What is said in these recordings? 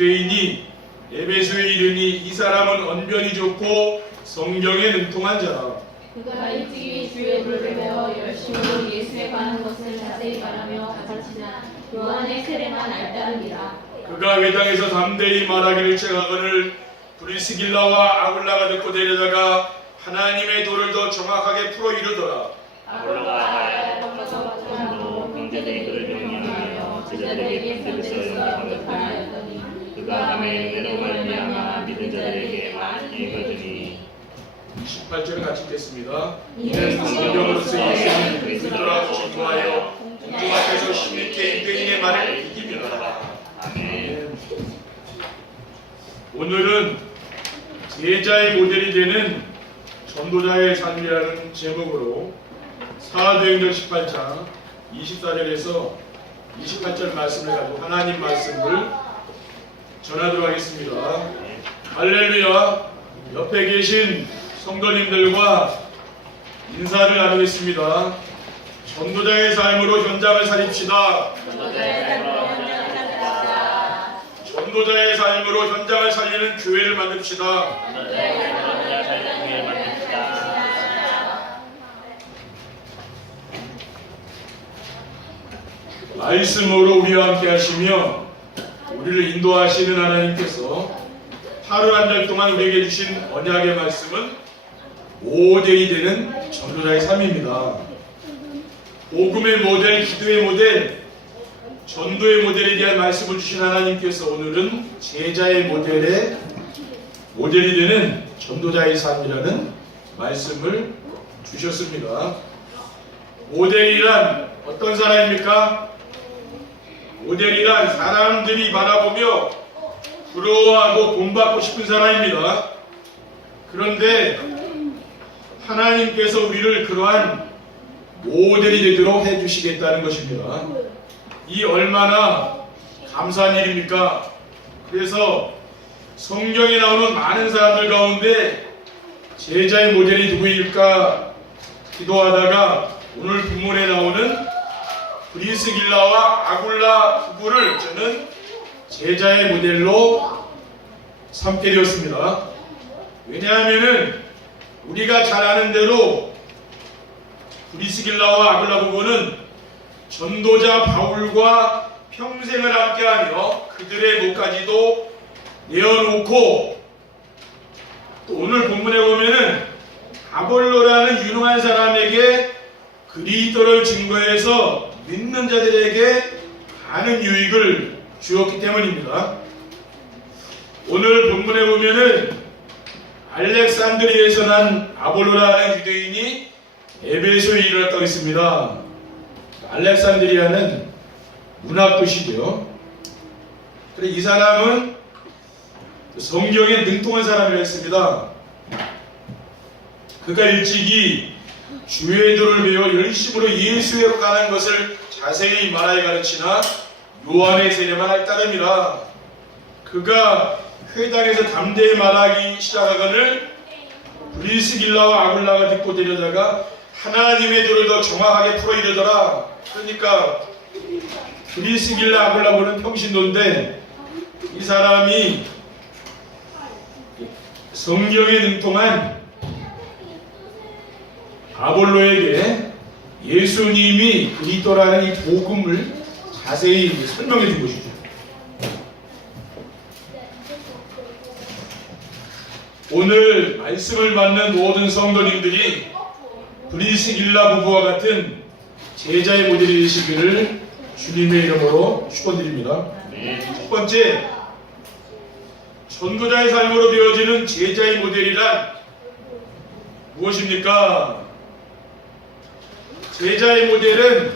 유대인이 에베소에 이르니 이 사람은 언변이 좋고 성경에 능통한 자라. 그가 일찍이 주의 도를 배워 열심으로 예수에 관한 것을 자세히 말하며 가르치나 요한의 세례만 알따르니라. 그가 회당에서 담대히 말하기를 청하거늘 브리스길라와 아굴라가 듣고 데려다가 하나님의 도를 더 정확하게 풀어 이르더라. 아굴라가 아볼로서 형제들이 그를 명령하여 제자들에게 편지로서 언급하였더니 그가 함에 은혜로 말미암아 믿은 자들에게 많이 읽어주니. 28절을 같이 읽겠습니다. 이는 성경으로서 예수는 그리스도라고 증거하여 공중 앞에서 힘있게 유대인의 말을 이깁니다. 아멘. 오늘은 제자의 모델이 되는 전도자의 삶이라는 제목으로 사도행전 18장 24절에서 28절 말씀을 가지고 하나님 말씀을 전하도록 하겠습니다. 할렐루야. 옆에 계신 성도님들과 인사를 나누겠습니다. 전도자의 삶으로 현장을 살립시다. 전도자의 삶으로 현장을 살리는 교회를 만듭시다. 말씀으로 우리와 함께 하시며 우리를 인도하시는 하나님께서 하루 한 달 동안 우리에게 주신 언약의 말씀은 모델이 되는 전도자의 삶입니다. 복음의 모델, 기도의 모델, 전도의 모델에 대한 말씀을 주신 하나님께서 오늘은 제자의 모델이 되는 전도자의 삶이라는 말씀을 주셨습니다. 모델이란 어떤 사람입니까? 모델이란 사람들이 바라보며 부러워하고 본받고 싶은 사람입니다. 그런데 하나님께서 우리를 그러한 모델이 되도록 해주시겠다는 것입니다. 이 얼마나 감사한 일입니까? 그래서 성경에 나오는 많은 사람들 가운데 제자의 모델이 누구일까 기도하다가 오늘 본문에 나오는 브리스길라와 아굴라 부부를 저는 제자의 모델로 삼게 되었습니다. 왜냐하면은 우리가 잘 아는 대로 브리스길라와 아굴라 부부는 전도자 바울과 평생을 함께하며 그들의 목까지도 내어놓고 또 오늘 본문에 보면은 아볼로라는 유능한 사람에게 그리스도를 증거해서 믿는 자들에게 많은 유익을 주었기 때문입니다. 오늘 본문에 보면은 알렉산드리아에서 난 아볼로라는 유대인이 에베소에 이르렀다고 했습니다. 알렉산드리아는 문학도시죠. 그래 이 사람은 성경에 능통한 사람이라 했습니다. 그가 일찍이 주의 도를 배워 열심으로 예수에로 가는 것을 자세히 말하여 가르치나 요한의 세례만 할 따름이라. 그가 회당에서 담대히 말하기 시작하거늘 브리스길라와 아굴라가 듣고 데려다가 하나님의 도를 더 정확하게 풀어 이르더라. 그러니까 브리스길라 아굴라고는 평신도인데 이 사람이 성경에 능통한 아볼로에게 예수님이 그리스도라는 이 복음을 자세히 설명해 준 것이죠. 오늘 말씀을 받는 모든 성도님들이 브리스길라 부부와 같은 제자의 모델이 되시기를 주님의 이름으로 축원드립니다. 첫 번째, 전도자의 삶으로 되어지는 제자의 모델이란 무엇입니까? 제자의 모델은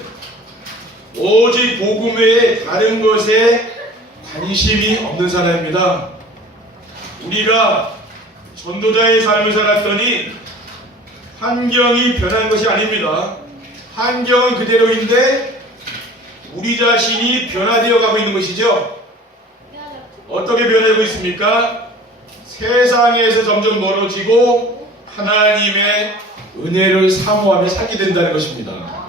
오직 복음 외에 다른 것에 관심이 없는 사람입니다. 우리가 전도자의 삶을 살았더니 환경이 변한 것이 아닙니다. 환경은 그대로인데 우리 자신이 변화되어 가고 있는 것이죠. 어떻게 변하고 있습니까? 세상에서 점점 멀어지고 하나님의 은혜를 사모하며 살게 된다는 것입니다.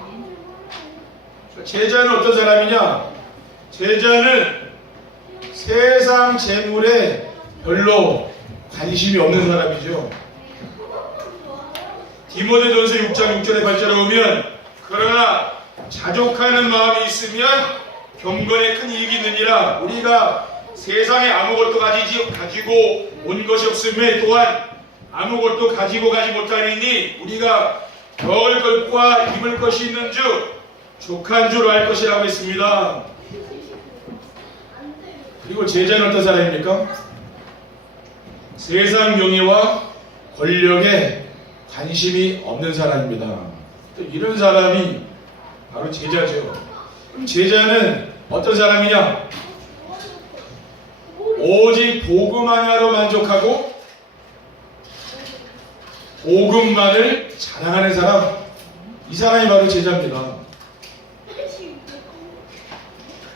제자는 어떤 사람이냐? 제자는 세상 재물에 별로 관심이 없는 사람이죠. 디모데전서 6장 6절에 8절에 보면 그러나 자족하는 마음이 있으면 경건에 큰 이익이 있느니라. 우리가 세상에 아무것도 가지고 온 것이 없음에 또한 아무것도 가지고 가지 못하리니 우리가 먹을 것과 입을 것이 있는 줄 족한 줄 알 것이라고 했습니다. 그리고 제자는 어떤 사람입니까? 세상 명예와 권력에 관심이 없는 사람입니다. 또 이런 사람이 바로 제자죠. 그럼 제자는 어떤 사람이냐? 오직 복음 하나로 만족하고 복음만을 자랑하는 사람, 이 사람이 바로 제자입니다.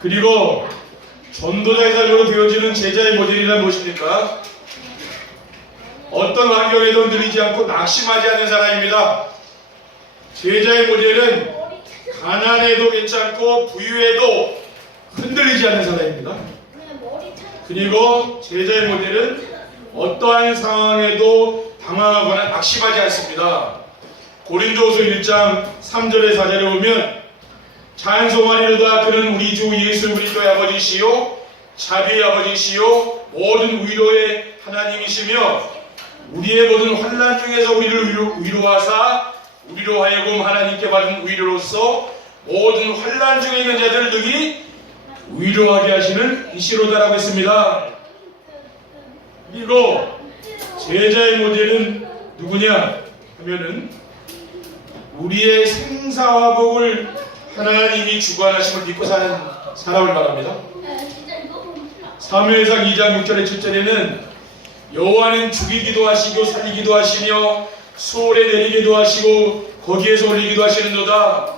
그리고 전도자의 삶으로 되어지는 제자의 모델이란 무엇입니까? 어떤 환경에도 늘리지 않고 낙심하지 않는 사람입니다. 제자의 모델은 가난해도 괜찮고 부유해도 흔들리지 않는 사람입니다. 그리고 제자의 모델은 어떠한 상황에도 당황하거나 낙심하지 않습니다. 고린도후서 1장 3절에 4절에 보면 찬송하리로다 그는 우리 주 예수 그리스도의 아버지시요 자비의 아버지시요 모든 위로의 하나님이시며 우리의 모든 환난 중에서 우리를 위로하사 우리로 하여금 하나님께 받은 위로로서 모든 환난 중에 있는 자들을 능히 위로하게 하시는 이시로다라고 했습니다. 그리고 제자의 모델은 누구냐 하면은 우리의 생사화복을 하나님이 주관하심을 믿고 사는 사람을 말합니다. 사무엘상 2장 6절에 7절에는 여호와는 죽이기도 하시고 살리기도 하시며 수월에 내리기도 하시고 거기에서 올리기도 하시는도다.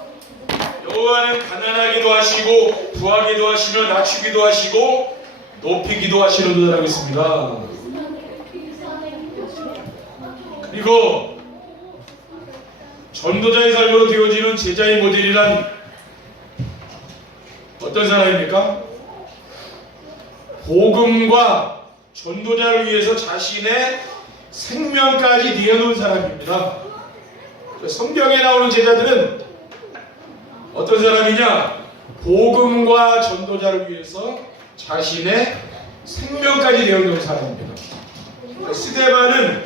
여호와는 가난하기도 하시고 부하기도 하시며 낮추기도 하시고 높이기도 하시는도다라고 했습니다. 그리고 전도자의 삶으로 되어지는 제자의 모델이란 어떤 사람입니까? 복음과 전도자를 위해서 자신의 생명까지 내어놓은 사람입니다. 성경에 나오는 제자들은 어떤 사람이냐? 복음과 전도자를 위해서 자신의 생명까지 내어놓은 사람입니다. 스데반은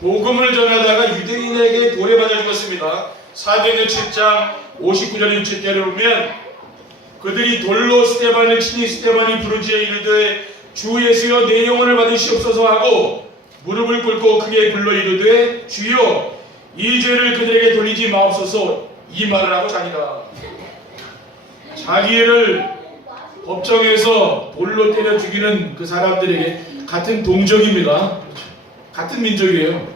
복음을 전하다가 유대인에게 돌에 맞아 죽었습니다. 사도행전 7장 59절 60절에 보면 그들이 돌로 스데반을 치니 스데반이 부르짖어 이르되 주 예수여 내 영혼을 받으시옵소서 하고 무릎을 꿇고 크게 불러 이르되 주여 이 죄를 그들에게 돌리지 마옵소서 이 말을 하고 자니라. 자기를 법정에서 돌로 때려 죽이는 그 사람들에게 같은 동정입니다. 같은 민족이에요.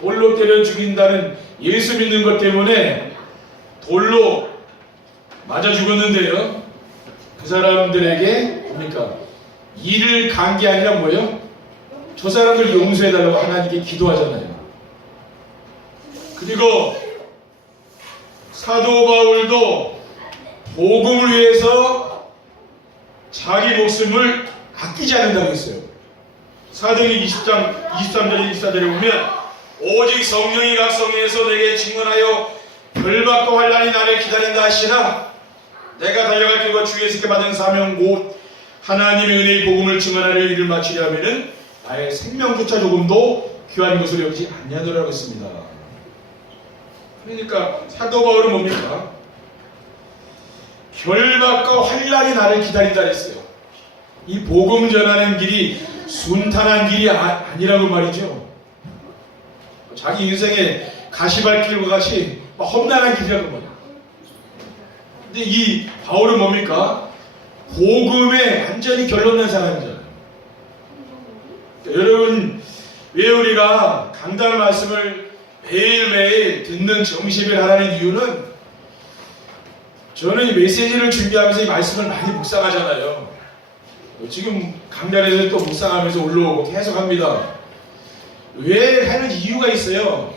돌로 때려 죽인다는 예수 믿는 것 때문에 돌로 맞아 죽었는데요. 그 사람들에게 뭡니까? 이를 간 게 아니라 뭐예요? 저 사람들 용서해달라고 하나님께 기도하잖아요. 그리고 사도 바울도 복음을 위해서 자기 목숨을 아끼지 않는다고 했어요. 사도행전 20장 23절 24절에 보면 오직 성령이 각 성에서 내게 증언하여 결박과 환난이 나를 기다린다 하시나 내가 달려갈 길과 주 예수께 받은 사명 곧 하나님의 은혜의 복음을 증언하려 일을 마치려 하면은 나의 생명조차 조금도 귀한 것으로 여기지 않냐더라고 했습니다. 그러니까 사도 바울은 뭡니까? 결박과 환난이 나를 기다린다 했어요. 이 복음 전하는 길이 순탄한 길이 아니라고 말이죠. 자기 인생의 가시밭길과 같이 험난한 길이라고 말이에요. 근데 이 바울은 뭡니까? 복음에 완전히 결론난 사람이잖아요. 여러분, 왜 우리가 강단 말씀을 매일매일 듣는 정식을 하라는 이유는 저는 이 메시지를 준비하면서 이 말씀을 많이 묵상하잖아요. 지금 강단에서 또 묵상하면서 올라오고 계속 합니다. 왜 하는 이유가 있어요.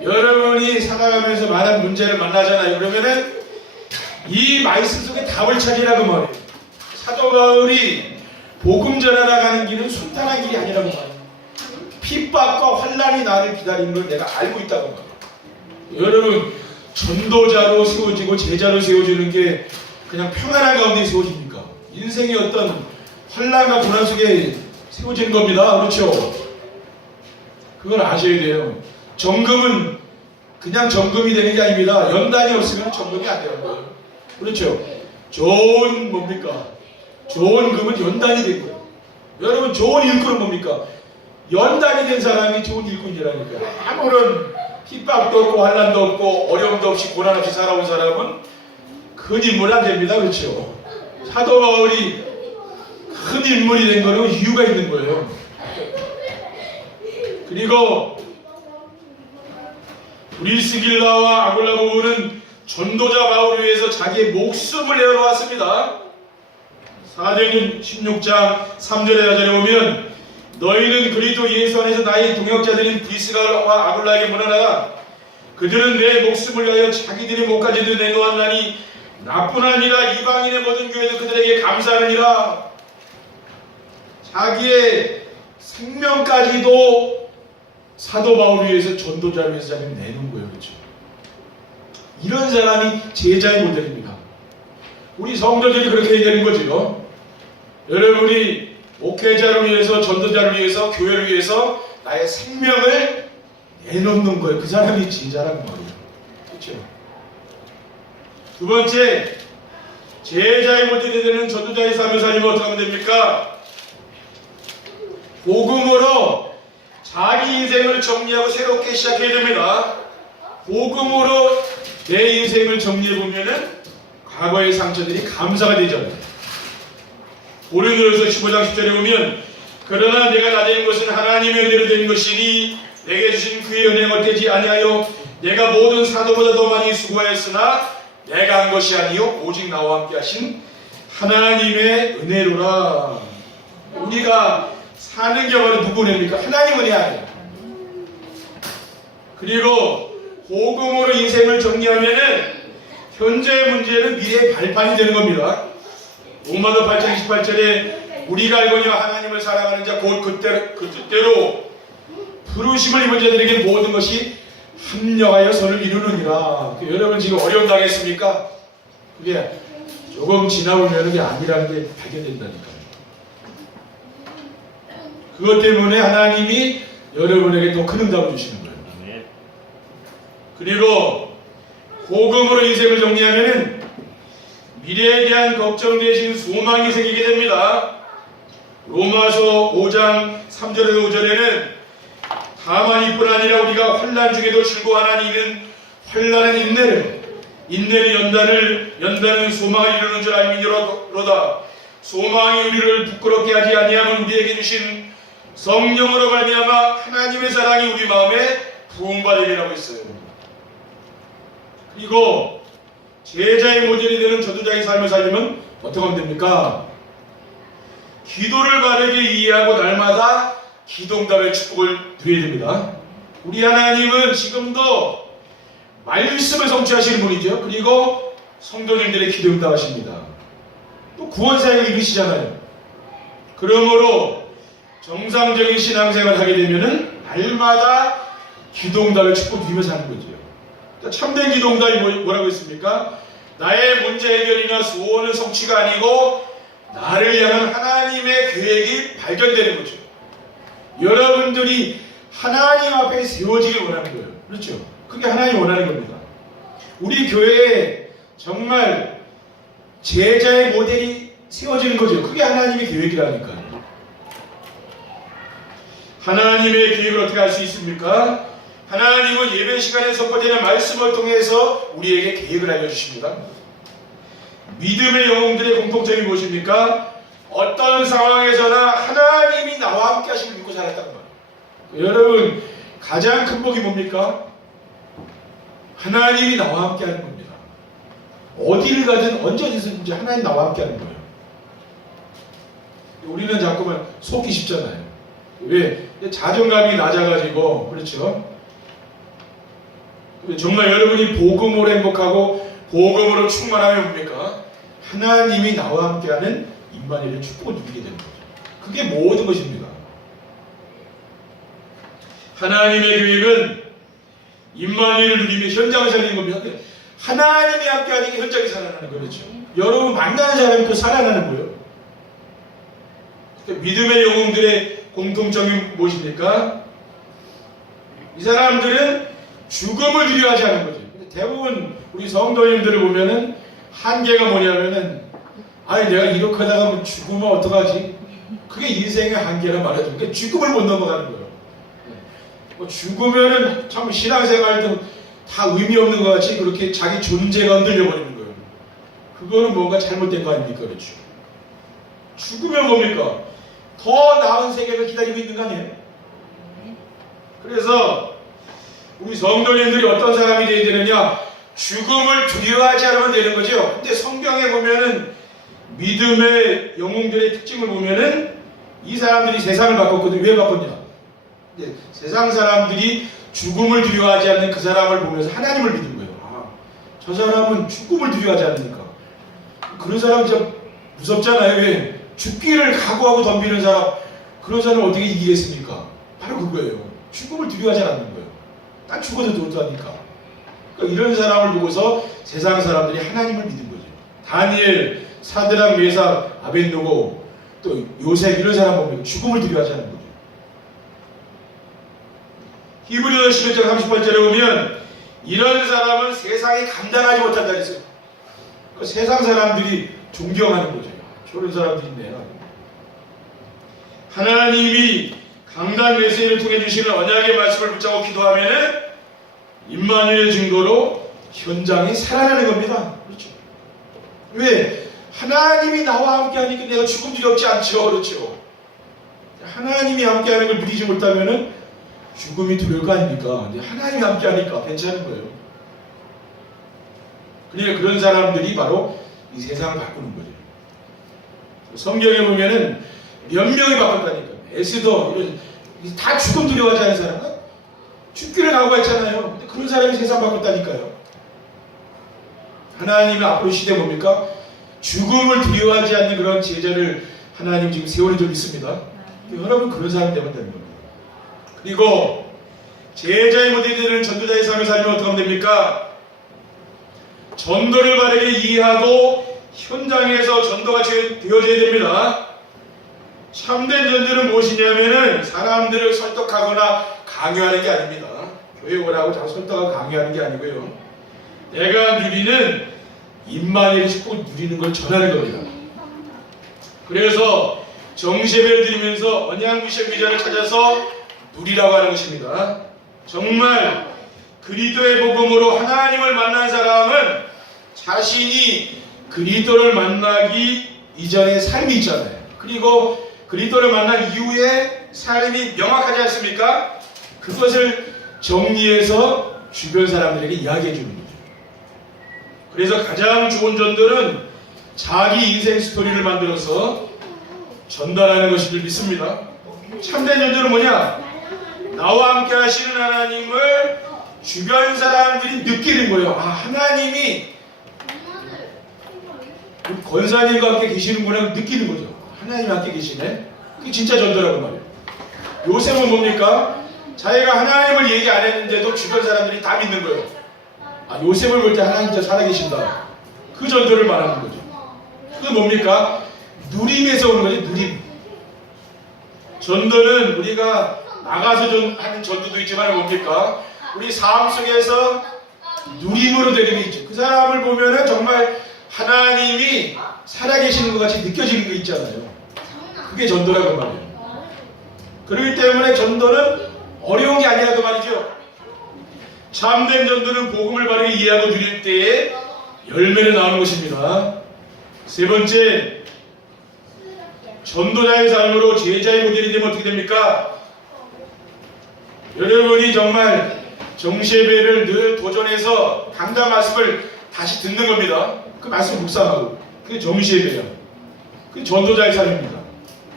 여러분이 살아가면서 많은 문제를 만나잖아요. 그러면은 이 말씀 속에 답을 찾으라고 말해요. 사도 사도 바울이 복음 전하러 가는 길은 순탄한 길이 아니라고 말해요. 핍박과 환난이 나를 기다리는 걸 내가 알고 있다고 말해요. 여러분, 전도자로 세워지고 제자로 세워지는 게 그냥 평안한 가운데 세워집니까? 인생의 어떤 환난과 고난 속에 세워지는 겁니다. 그렇죠? 그걸 아셔야 돼요. 점검은 그냥 점검이 되는 게 아닙니다. 연단이 없으면 점검이 안 되는 거예요. 그렇죠? 좋은 뭡니까? 좋은 금은 연단이 된 거예요. 여러분, 좋은 일꾼은 뭡니까? 연단이 된 사람이 좋은 일꾼이라니까요. 아무런 핍박도 없고 환난도 없고 어려움도 없이 고난 없이 살아온 사람은 큰 인물 안 됩니다. 그렇죠? 사도 바울이 큰 인물이 된 거는 이유가 있는 거예요. 그리고 브리스길라와 아굴라 부부는 전도자 바울을 위해서 자기의 목숨을 내어놓았습니다. 사도행전 16장 3절에 4절에 보면 너희는 그리스도 예수 안에서 나의 동역자들인 브리스길라와 아굴라에게 문하나 그들은 내 목숨을 위하여 자기들의 목까지도 내놓았나니 나뿐 아니라 이방인의 모든 교회도 그들에게 감사하느니라. 자기의 생명까지도 사도 바울을 위해서 전도자를 위해서 자기는 내놓은 거예요. 그렇죠? 이런 사람이 제자의 모델입니다. 우리 성도들이 그렇게 얘기하는 거죠. 여러분이 목회자를 위해서, 전도자를 위해서, 교회를 위해서 나의 생명을 내놓는 거예요. 그 사람이 제자라는 말이에요. 그렇죠? 두 번째, 제자의 모델이 되는 전도자의 삶을 살리면 어떻게 하면 됩니까? 복음으로 자기 인생을 정리하고 새롭게 시작해야 됩니다. 복음으로 내 인생을 정리해보면은 과거의 상처들이 감사가 되잖아요. 고린도전서 15장 10절에 보면 그러나 내가 나된 것은 하나님의 은혜로 된 것이니 내게 주신 그의 은혜가 헛되지 아니하여 내가 모든 사도보다 더 많이 수고하였으나 내가 한 것이 아니요 오직 나와 함께 하신 하나님의 은혜로라. 우리가 사는 게 바로 누구 은혜입니까? 하나님 은혜 아니에요. 그리고 복음으로 인생을 정리하면은 현재의 문제는 미래의 발판이 되는 겁니다. 로마서 8장 28절에 우리가 알거니와 하나님을 사랑하는 자 곧 그 뜻대로 부르심을 입은 자들에게 모든 것이 합력하여 선을 이루느니라. 여러분 지금 어려움 당했습니까? 그게 조금 지나보면 그게 아니라는 게 발견된다니까요. 그것 때문에 하나님이 여러분에게 더 큰 응답을 주시는 거예요. 그리고 복음으로 인생을 정리하면은 미래에 대한 걱정 대신 소망이 생기게 됩니다. 로마서 5장 3절에서 5절에는 다만 이뿐 아니라 우리가 환난 중에도 즐거워하는 이는 환난은 인내를, 인내는 연단을, 연단은 소망을 이루는 줄 알미니로다. 소망이 우리를 부끄럽게 하지 아니하면 우리에게 주신 성령으로 말미암아 하나님의 사랑이 우리 마음에 부음받으리라고 했어요. 그리고 제자의 모델이 되는 전도자의 삶을 살려면 어떻게 하면 됩니까? 기도를 바르게 이해하고 날마다 기도응답의 축복을 누려야 됩니다. 우리 하나님은 지금도 말씀을 성취하시는 분이죠. 그리고 성도님들의 기도응답하십니다. 또 구원사역을 이루시잖아요. 그러므로 정상적인 신앙생활을 하게 되면은 날마다 기도응답의 축복 누리면서 사는 거죠. 그러니까 참된 기도응답이 뭐라고 했습니까? 나의 문제 해결이나 소원의 성취가 아니고 나를 향한 하나님의 계획이 발견되는 거죠. 여러분들이 하나님 앞에 세워지길 원하는 거예요. 그렇죠? 그게 하나님이 원하는 겁니다. 우리 교회에 정말 제자의 모델이 세워지는 거죠. 그게 하나님의 계획이라니까요. 하나님의 계획을 어떻게 할 수 있습니까? 하나님은 예배 시간에 선포되는 말씀을 통해서 우리에게 계획을 알려주십니다. 믿음의 영웅들의 공통점이 무엇입니까? 어떤 상황에서나 하나님이 나와 함께 하시는 믿고 살았단 말이에요. 여러분, 가장 큰 복이 뭡니까? 하나님이 나와 함께 하는 겁니다. 어디를 가든 언제든지 하나님 나와 함께 하는 거예요. 우리는 자꾸만 속기 쉽잖아요. 왜? 자존감이 낮아가지고, 그렇죠? 정말 여러분이 복음으로 행복하고 복음으로 충만하면 뭡니까? 하나님이 나와 함께하는 이 임마누엘의 축복을 누리게 되는 거죠. 그게 모든 것입니다. 하나님의 계획은 임마누엘을 누리며 현장을 살리는 겁니다. 하나님이 함께하니까 현장이 살아나는 거죠. 여러분 만나는 사람이 또 살아나는 거예요. 믿음의 영웅들의 공통점이 무엇입니까? 이 사람들은 죽음을 두려워하지 않는 거죠. 대부분 우리 성도님들을 보면은 한계가 뭐냐면은 아니 내가 이렇게 하다가 죽으면 어떡하지? 그게 인생의 한계란 말이죠. 그러니까 죽음을 못 넘어가는 거예요. 뭐 죽으면은 참 신앙생활도 다 의미 없는 것 같이 그렇게 자기 존재가 흔들려 버리는 거예요. 그거는 뭔가 잘못된 거 아닙니까? 그렇죠. 죽으면 뭡니까? 더 나은 세계가 기다리고 있는 거 아니에요? 그래서 우리 성도님들이 어떤 사람이 되어야 되느냐? 죽음을 두려워하지 않으면 되는 거죠. 근데 성경에 보면은 믿음의 영웅들의 특징을 보면은 이 사람들이 세상을 바꿨거든요. 왜 바꿨냐? 세상 사람들이 죽음을 두려워하지 않는 그 사람을 보면서 하나님을 믿은 거예요. 아, 저 사람은 죽음을 두려워하지 않으니까. 그런 사람 진짜 무섭잖아요. 왜? 죽기를 각오하고 덤비는 사람, 그런 사람을 어떻게 이기겠습니까? 바로 그거예요. 죽음을 두려워하지 않는 거예요. 딱 죽어도 좋다니까. 그러니까 이런 사람을 보고서 세상 사람들이 하나님을 믿은 거죠. 다니엘, 사드락, 메삭, 아벳노고, 또 요셉 이런 사람 보면 죽음을 두려워하지 않는 거죠. 히브리서 11장 38절에 보면 이런 사람은 세상이 감당하지 못한다 그랬어요. 그러니까 세상 사람들이 존경하는 거죠. 저런 사람들이 있네요. 하나님이 강단 메시지를 통해 주시는 언약의 말씀을 붙잡고 기도하면은 임마누엘의 증거로 현장이 살아나는 겁니다. 그렇죠. 왜? 하나님이 나와 함께 하니까 내가 죽음 두렵지 않죠. 그렇죠. 하나님이 함께 하는 걸 누리지 못하면은 죽음이 두려울 거 아닙니까? 근데 하나님이 함께 하니까 괜찮은 거예요. 그러니까 그런 사람들이 바로 이 세상을 바꾸는 거죠. 성경에 보면은 몇 명이 바꿨다니까. 에스더 이런 다 죽음 두려워하지 않는 사람은 죽기를 각오했잖아요. 근데 그런 사람이 세상 바꿨다니까요. 하나님의 앞으로 시대 뭡니까? 죽음을 두려워하지 않는 그런 제자를 하나님 지금 세우는 줄 믿습니다. 여러분 그런 사람 되면 되는 겁니다. 그리고 제자의 모델이 되는 전도자의 삶을 살면 어떻게 하면 됩니까? 전도를 바르게 이해하고 현장에서 전도가 되어져야 됩니다. 참된 전도는 무엇이냐면은 사람들을 설득하거나 강요하는 게 아닙니다. 교회 오라고 자꾸 설득하고 강요하는 게 아니고요. 내가 누리는 임마누엘의 축복을 누리는 걸 전하는 겁니다. 그래서 정시예배를 드리면서 언약무시의 비전을 찾아서 누리라고 하는 것입니다. 정말 그리스도의 복음으로 하나님을 만난 사람은 자신이 그리스도를 만나기 이전의 삶이 있잖아요. 그리고 그리스도를 만난 이후의 삶이 명확하지 않습니까? 그것을 정리해서 주변 사람들에게 이야기해 주는 거죠. 그래서 가장 좋은 전도는 자기 인생 스토리를 만들어서 전달하는 것인 줄 믿습니다. 참된 전도는 뭐냐? 나와 함께 하시는 하나님을 주변 사람들이 느끼는 거예요. 아, 하나님이 권사님과 함께 계시는구나 느끼는 거죠. 하나님 함께 계시네. 그게 진짜 전도라고 말이에요. 요셉은 뭡니까? 자기가 하나님을 얘기 안 했는데도 주변 사람들이 다 믿는 거예요. 아, 요셉을 볼 때 하나님 진짜 살아계신다. 그 전도를 말하는 거죠. 그게 뭡니까? 누림에서 오는 거지, 누림. 전도는 우리가 나가서 하는 전도도 있지만 뭡니까? 우리 삶 속에서 누림으로 되는 게 있죠. 그 사람을 보면은 정말 하나님이 살아계시는 것 같이 느껴지는 게 있잖아요. 그게 전도라고 말이에요. 그렇기 때문에 전도는 어려운 게 아니라고 말이죠. 참된 전도는 복음을 바르게 이해하고 누릴 때에 열매를 나오는 것입니다. 세 번째, 전도자의 삶으로 제자의 모델이 되면 어떻게 됩니까? 여러분이 정말 정시예배를 늘 도전해서 강단 말씀을 다시 듣는 겁니다. 그 말씀 묵상하고. 그게 정시예배야. 그게 전도자의 삶입니다.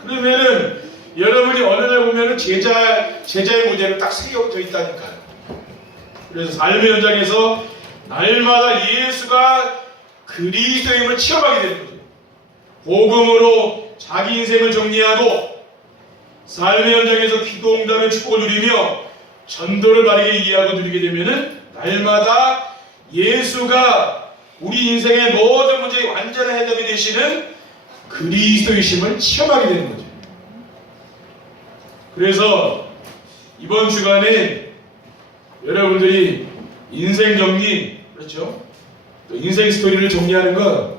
그러면은 여러분이 어느 날 보면은 제자의 모델을 딱 새겨져 있다니까요. 그래서 삶의 현장에서 날마다 예수가 그리스도임을 체험하게 되는 거죠. 복음으로 자기 인생을 정리하고 삶의 현장에서 기도 응답의 축복을 누리며 전도를 바르게 이해하고 누리게 되면은 날마다 예수가 우리 인생의 모든 문제의 완전한 해답이 되시는 그리스도이심을 체험하게 되는 거죠. 그래서 이번 주간에 여러분들이 인생 정리, 그렇죠? 또 인생 스토리를 정리하는 것,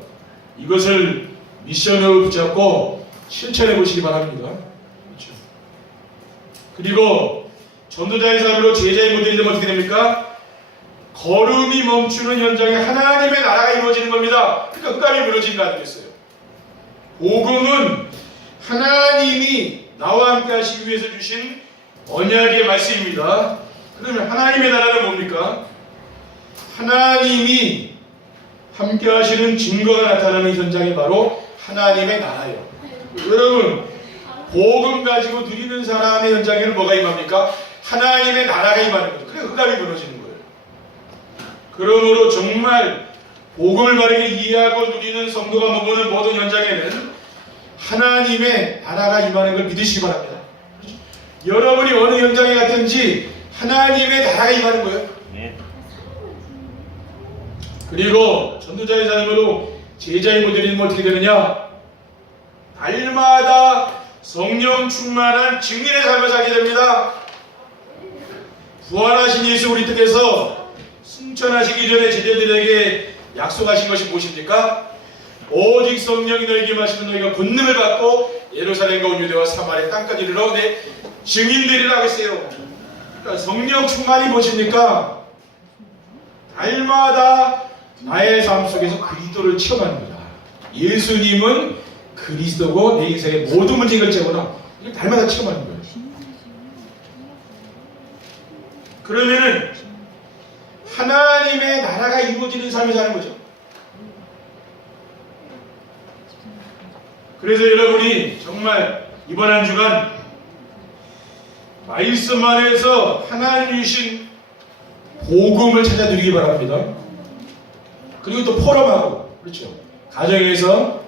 이것을 미션으로 붙잡고 실천해 보시기 바랍니다. 그렇죠? 그리고 전도자의 삶으로 제자의 모델이 되면 어떻게 됩니까? 걸음이 멈추는 현장에 하나님의 나라가 이루어지는 겁니다. 그러니까 흑암이 무너지는 거 아니겠어요? 복음은 하나님이 나와 함께 하시기 위해서 주신 언약의 말씀입니다. 그러면 하나님의 나라는 뭡니까? 하나님이 함께 하시는 증거가 나타나는 현장이 바로 하나님의 나라예요. 여러분, 복음 가지고 누리는 사람의 현장에는 뭐가 임합니까? 하나님의 나라가 임하는 거죠. 그래서 흑암이 무너지는 거예요. 그러므로 정말 복음을 바르게 이해하고 누리는 성도가 머무는 모든 현장에는 하나님의 나라가 임하는 걸 믿으시기 바랍니다. 여러분이 어느 현장에 갔든지 하나님의 나라가 임하는 거예요. 그리고 전도자의 삶으로 제자의 모델이 어떻게 되느냐? 날마다 성령 충만한 증인의 삶을 살게 됩니다. 부활하신 예수 우리 뜻에서 승천하시기 전에 제자들에게 약속하신 것이 무엇입니까? 오직 성령이 너에게 마시면 너희가 권능을 받고 예루살렘과 온 유대와 사마리아 땅까지 이르러 내 증인되리라 했어요. 그러니까 성령 충만이 무엇입니까? 날마다 나의 삶 속에서 그리스도를 체험하는 거다. 예수님은 그리스도고 내 인생의 모든 문제를 해결하구나. 이걸 날마다 체험하는 거예요. 그러면은 하나님의 나라가 이루어지는 삶을 사는 거죠. 그래서 여러분이 정말 이번 한 주간 말씀 안에서 하나님 주신 복음을 찾아 누리기 바랍니다. 그리고 또 포럼하고, 그렇죠? 가정에서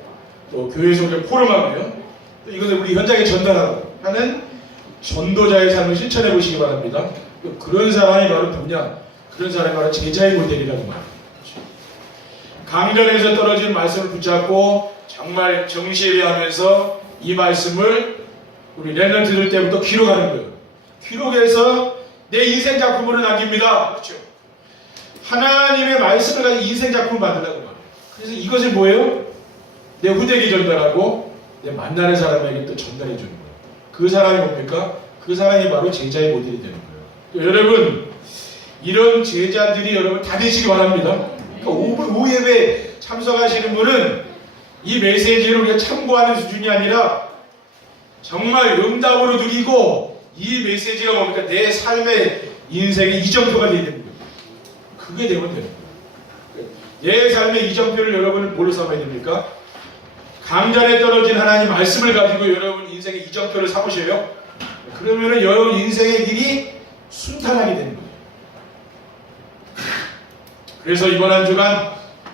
또 교회에서 포럼하고요. 또 이것을 우리 현장에 전달하고 하는 전도자의 삶을 실천해 보시기 바랍니다. 그런 사람이 바로 누구냐? 그런 사람이 바로 제자의 모델이라는 말이에요. 그렇죠? 강단에서 떨어진 말씀을 붙잡고 정말 정시예배하면서 이 말씀을 우리 랩런트들 때부터 기록하는 거예요. 기록해서 내 인생 작품으로 남깁니다. 그렇죠? 하나님의 말씀을 가지고 인생 작품을 만들라고 말해요. 그래서 이것을 뭐예요? 내 후대에게 전달하고 내 만나는 사람에게 또 전달해 주는 거예요. 그 사람이 뭡니까? 그 사람이 바로 제자의 모델이 되는 거예요. 여러분, 이런 제자들이 여러분 다 되시기 바랍니다. 그러니까 오예배 참석하시는 분은 이 메시지를 우리가 참고하는 수준이 아니라 정말 응답으로 누리고 이 메시지가 뭡니까? 내 삶의 인생의 이정표가 되어야 되는 거예요. 그게 되면 되는 거예요. 내 삶의 이정표를 여러분은 뭘로 삼아야 됩니까? 강단에 떨어진 하나님 말씀을 가지고 여러분 인생의 이정표를 삼으셔요. 그러면은 여러분 인생의 길이 순탄하게 되는 거예요. 그래서 이번 한 주간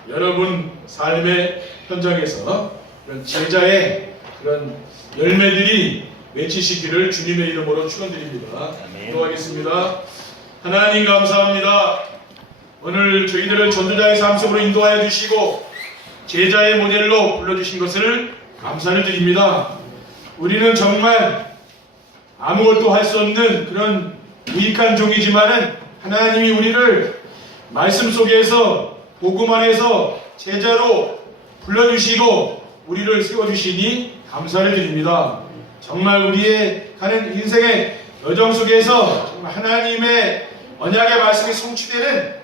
여러분 삶의 현장에서 그런 제자의 그런 열매들이 맺히시기를 주님의 이름으로 축원드립니다. 기도하겠습니다. 하나님 감사합니다. 오늘 저희들을 전도자의 삶 속으로 인도하여 주시고 제자의 모델로 불러주신 것을 감사를 드립니다. 우리는 정말 아무것도 할 수 없는 그런 무익한 종이지만은 하나님이 우리를 말씀 속에서 복음 안에서 제자로 불러주시고 우리를 세워주시니 감사를 드립니다. 정말 우리의 가는 인생의 여정 속에서 정말 하나님의 언약의 말씀이 성취되는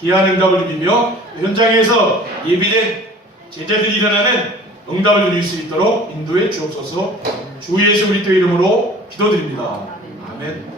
귀한 응답을 누리며 현장에서 예비된 제자들이 일어나는 응답을 누릴 수 있도록 인도해 주옵소서. 주 예수 그리스도의 이름으로 기도드립니다. 아멘.